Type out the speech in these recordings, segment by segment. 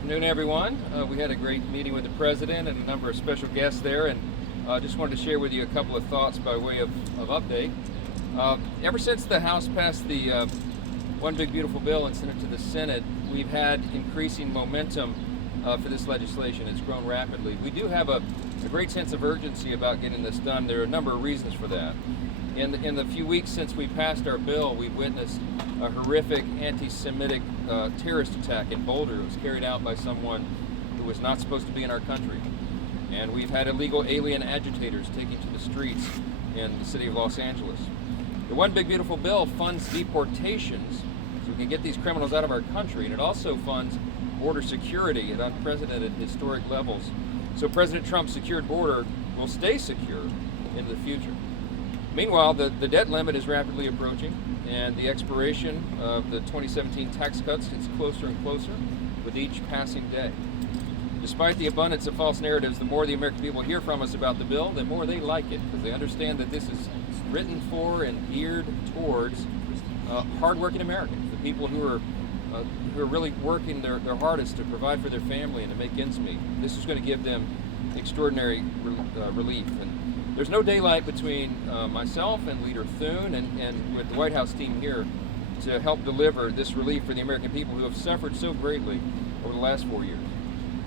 Afternoon, everyone. We had a great meeting with the president and a number of special guests there, and just wanted to share with you a couple of thoughts by way of update. Ever since the House passed the One Big Beautiful Bill and sent it to the Senate, we've had increasing momentum for this legislation. It's grown rapidly. We do have a great sense of urgency about getting this done. There are a number of reasons for that. In the few weeks since we passed our bill, we've witnessed a horrific anti-Semitic terrorist attack in Boulder. It was carried out by someone who was not supposed to be in our country. And we've had illegal alien agitators taking to the streets in the city of Los Angeles. The One Big Beautiful Bill funds deportations so we can get these criminals out of our country, and it also funds border security at unprecedented historic levels. So President Trump's secured border will stay secure into the future. Meanwhile, the debt limit is rapidly approaching, and the expiration of the 2017 tax cuts gets closer and closer with each passing day. Despite the abundance of false narratives, the more the American people hear from us about the bill, the more they like it, because they understand that this is written for and geared towards hardworking Americans, the people who are really working their hardest to provide for their family and to make ends meet. This is going to give them extraordinary relief. And there's no daylight between myself and Leader Thune and with the White House team here to help deliver this relief for the American people who have suffered so greatly over the last 4 years.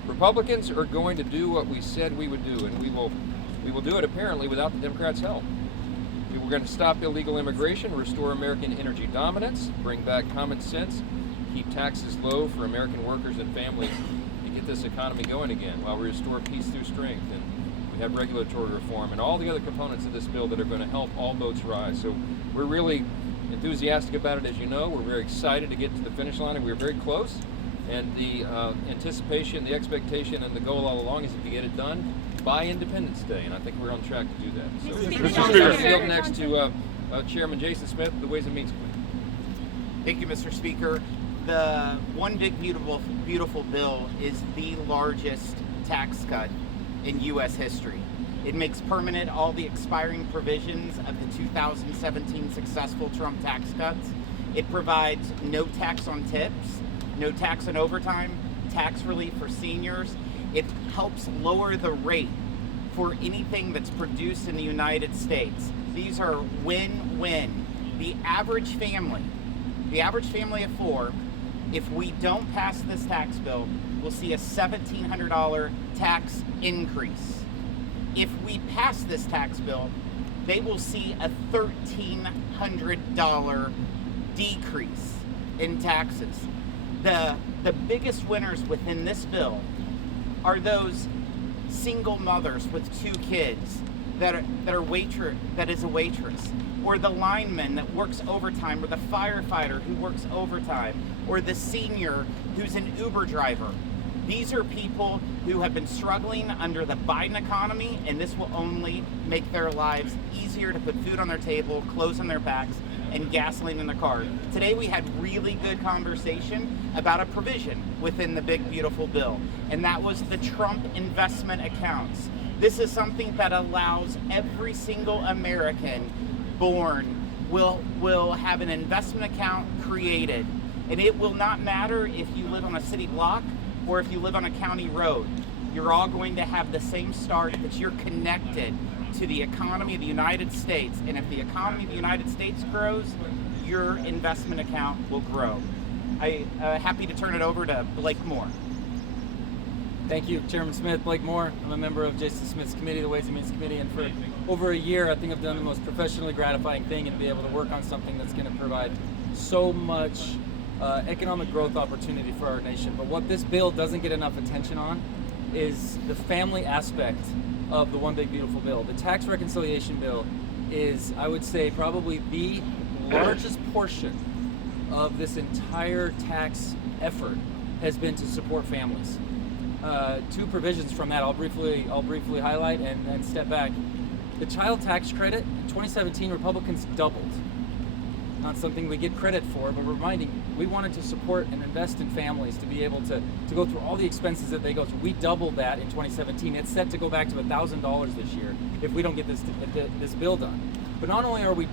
Republicans are going to do what we said we would do, and we will do it apparently without the Democrats' help. We're going to stop illegal immigration, restore American energy dominance, bring back common sense, keep taxes low for American workers and families, and get this economy going again while we restore peace through strength. And we have regulatory reform and all the other components of this bill that are going to help all boats rise. So we're really enthusiastic about it, as you know. We're very excited to get to the finish line, and we're very close. And the anticipation, the expectation, and the goal all along is to get it done by Independence Day, and I think we're on track to do that. So Mr. Speaker, field next to Chairman Jason Smith, the Ways and Means Committee. Thank you, Mr. Speaker. The One Big Beautiful Bill is the largest tax cut in U.S. history. It makes permanent all the expiring provisions of the 2017 successful Trump tax cuts. It provides no tax on tips, no tax on overtime, tax relief for seniors. It helps lower the rate for anything that's produced in the United States. These are win-win. The average family of four, if we don't pass this tax bill, will see a $1,700 tax increase. If we pass this tax bill, they will see a $1,300 decrease in taxes. The biggest winners within this bill are those single mothers with 2 kids that is a waitress, or the lineman that works overtime, or the firefighter who works overtime, or the senior who's an Uber driver. These are people who have been struggling under the Biden economy, and this will only make their lives easier to put food on their table, clothes on their backs, and gasoline in the car. Today we had really good conversation about a provision within the Big Beautiful Bill, and that was the Trump investment accounts. This is something that allows every single American born will have an investment account created, and it will not matter if you live on a city block or if you live on a county road. You're all going to have the same start, that you're connected to the economy of the United States. And if the economy of the United States grows, your investment account will grow. I'm happy to turn it over to Blake Moore. Thank you, Chairman Smith. Blake Moore. I'm a member of Jason Smith's committee, the Ways and Means Committee, and for over a year, I think I've done the most professionally gratifying thing, and be able to work on something that's going to provide so much economic growth opportunity for our nation. But what this bill doesn't get enough attention on is the family aspect of the One Big Beautiful Bill. The tax reconciliation bill is, I would say, probably the largest portion of this entire tax effort has been to support families. 2 provisions from that I'll briefly highlight and step back. The child tax credit in 2017, Republicans doubled. Not something we get credit for, but reminding we wanted to support and invest in families to be able to go through all the expenses that they go through. We doubled that in 2017. It's set to go back to $1,000 this year if we don't get this bill done. But not only are we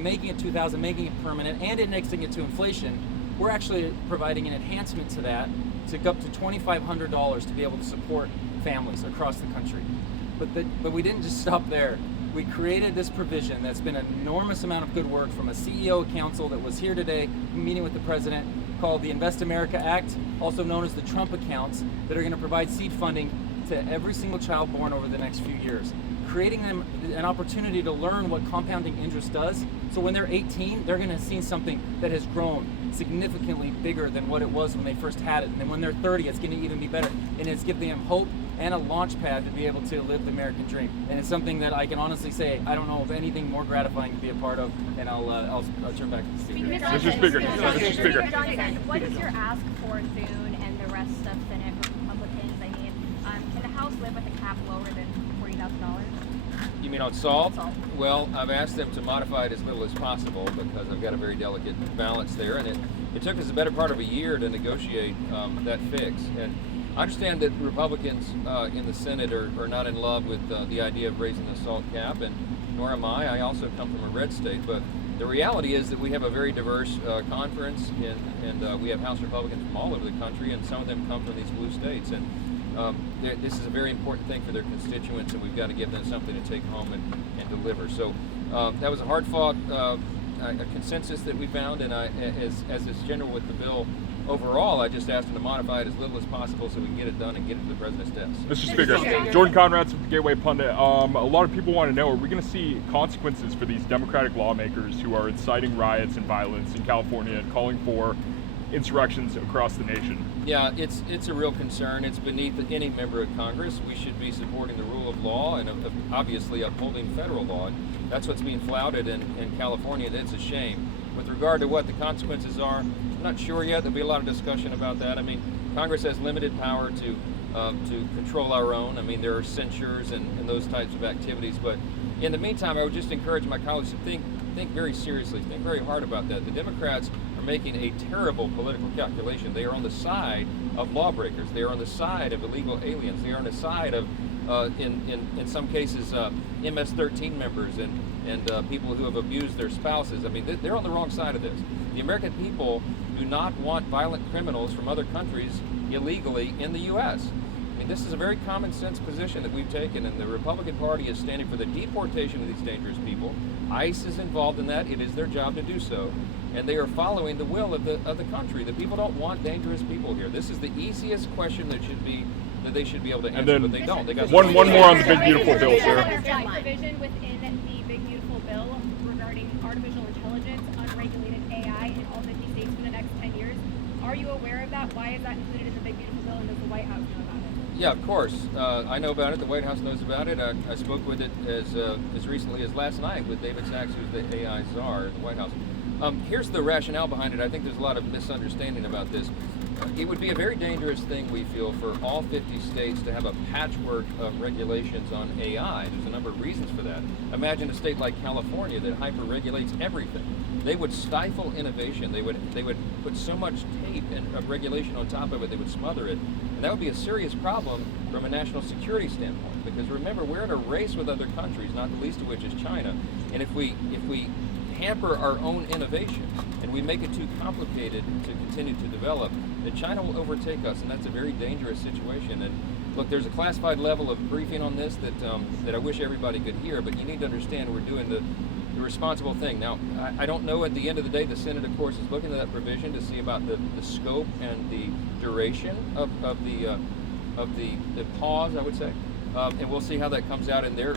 making it $2,000, making it permanent, and indexing it to inflation, We're actually providing an enhancement to that to go up to $2,500 to be able to support families across the country. But we didn't just stop there. We created this provision that's been an enormous amount of good work from a CEO council that was here today meeting with the president, called the Invest America Act, also known as the Trump accounts, that are going to provide seed funding to every single child born over the next few years, creating them an opportunity to learn what compounding interest does. So when they're 18, they're going to see something that has grown significantly bigger than what it was when they first had it. And then when they're 30, it's going to even be better. And it's giving them hope and a launch pad to be able to live the American dream. And it's something that I can honestly say, I don't know of anything more gratifying to be a part of. And I'll turn back to the speaker. Mr. Speaker, Johnson, what is your ask for Thune and the rest of Senate Republicans? I mean, can the House live with a cap lower than $40,000? You mean on SALT? SALT. Well, I've asked them to modify it as little as possible because I've got a very delicate balance there, and it took us the better part of a year to negotiate that fix. And I understand that Republicans in the Senate are not in love with the idea of raising the SALT cap, and nor am I. I also come from a red state, but the reality is that we have a very diverse conference, and we have House Republicans from all over the country, and some of them come from these blue states. And this is a very important thing for their constituents, and we've got to give them something to take home and deliver. So that was a hard-fought a consensus that we found, and as is general with the bill overall, I just asked them to modify it as little as possible so we can get it done and get it to the president's desk. Mr. Speaker, Jordan Conrad's with the Gateway Pundit. A lot of people want to know, are we going to see consequences for these Democratic lawmakers who are inciting riots and violence in California and calling for insurrections across the nation? Yeah, it's a real concern. It's beneath any member of Congress. We should be supporting the rule of law and obviously upholding federal law. And that's what's being flouted in California, and it's a shame. With regard to what the consequences are, I'm not sure yet. There'll be a lot of discussion about that. I mean, Congress has limited power to control our own. I mean, there are censures and those types of activities. But in the meantime, I would just encourage my colleagues to think very seriously, think very hard about that. The Democrats are making a terrible political calculation. They are on the side of lawbreakers. They are on the side of illegal aliens. They are on the side of, in some cases, MS-13 members and people who have abused their spouses. I mean, they're on the wrong side of this. The American people do not want violent criminals from other countries illegally in the U.S. I mean, this is a very common sense position that we've taken, and the Republican Party is standing for the deportation of these dangerous people. ICE is involved in that. It is their job to do so. And they are following the will of the country. The people don't want dangerous people here. This is the easiest question that they should be able to answer, then but they don't. They got one more on the Big Beautiful Bill, sir. Is there a provision within the Big Beautiful Bill regarding artificial intelligence, unregulated AI in all 50 states for the next 10 years? Are you aware of that? Why is that included in the Big Beautiful Bill, and does the White House know about it? Yeah, of course. I know about it. The White House knows about it. I spoke with it as recently as last night with David Sachs, who's the AI czar at the White House. Here's the rationale behind it. I think there's a lot of misunderstanding about this. It would be a very dangerous thing, we feel, for all 50 states to have a patchwork of regulations on AI. There's a number of reasons for that. Imagine a state like California that hyper-regulates everything. They would stifle innovation. They would put so much tape of regulation on top of it, they would smother it. And that would be a serious problem from a national security standpoint. Because remember, we're in a race with other countries, not the least of which is China. And if we hamper our own innovation and we make it too complicated to continue to develop, then China will overtake us, and that's a very dangerous situation. And look, there's a classified level of briefing on this that I wish everybody could hear, but you need to understand we're doing the responsible thing. Now, I don't know, at the end of the day, the Senate, of course, is looking at that provision to see about the scope and the duration of the pause, I would say. And we'll see how that comes out in their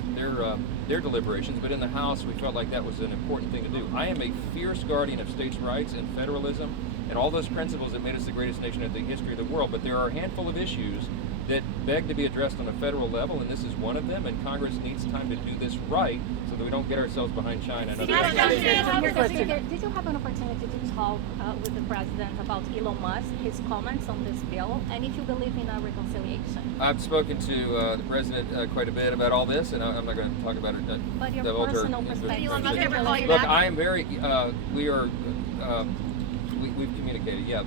deliberations. But in the House, we felt like that was an important thing to do. I am a fierce guardian of states' rights and federalism and all those principles that made us the greatest nation in the history of the world. But there are a handful of issues that beg to be addressed on a federal level, and this is one of them. And Congress needs time to do this right so that we don't get ourselves behind China and other countries. Did you have an opportunity to talk with the president about Elon Musk, his comments on this bill, and if you believe in a reconciliation? I've spoken to the president quite a bit about all this, and I'm not going to talk about it. But your personal perspective. Look, I am very. We've communicated. Yeah.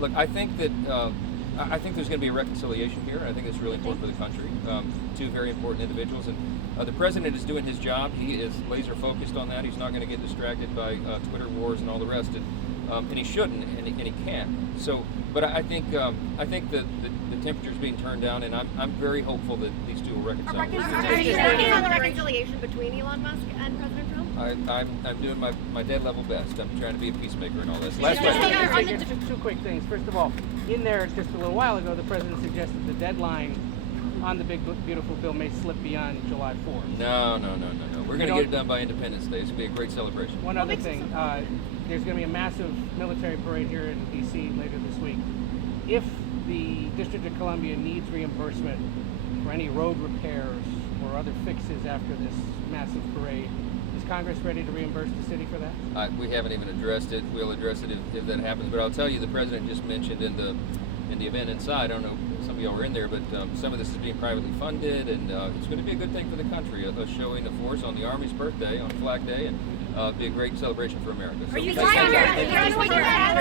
Look, I think that. I think there's going to be a reconciliation here, and I think it's really important for the country. Two very important individuals, and the president is doing his job. He is laser focused on that. He's not going to get distracted by Twitter wars and all the rest. And and he shouldn't, and he can't. So, but I think the temperature is being turned down, and I'm very hopeful that these two will reconcile. Are you working on the reconciliation between Elon Musk and President Trump? I'm doing my dead level best. I'm trying to be a peacemaker and all that. Two quick things. First of all, in there just a little while ago, the president suggested the deadline on the big beautiful bill may slip beyond July 4th. No. We're going to get it done by Independence Day. It's going to be a great celebration. One other thing, there's going to be a massive military parade here in D.C. later this week. If the District of Columbia needs reimbursement for any road repairs or other fixes after this massive parade, is Congress ready to reimburse the city for that? We haven't even addressed it. We'll address it if that happens. But I'll tell you, the president just mentioned in the event inside, I don't know, some of y'all were in there, but some of this is being privately funded, and it's going to be a good thing for the country. A showing of force on the Army's birthday, on Flag Day, and be a great celebration for America. So Are you thank you. trying to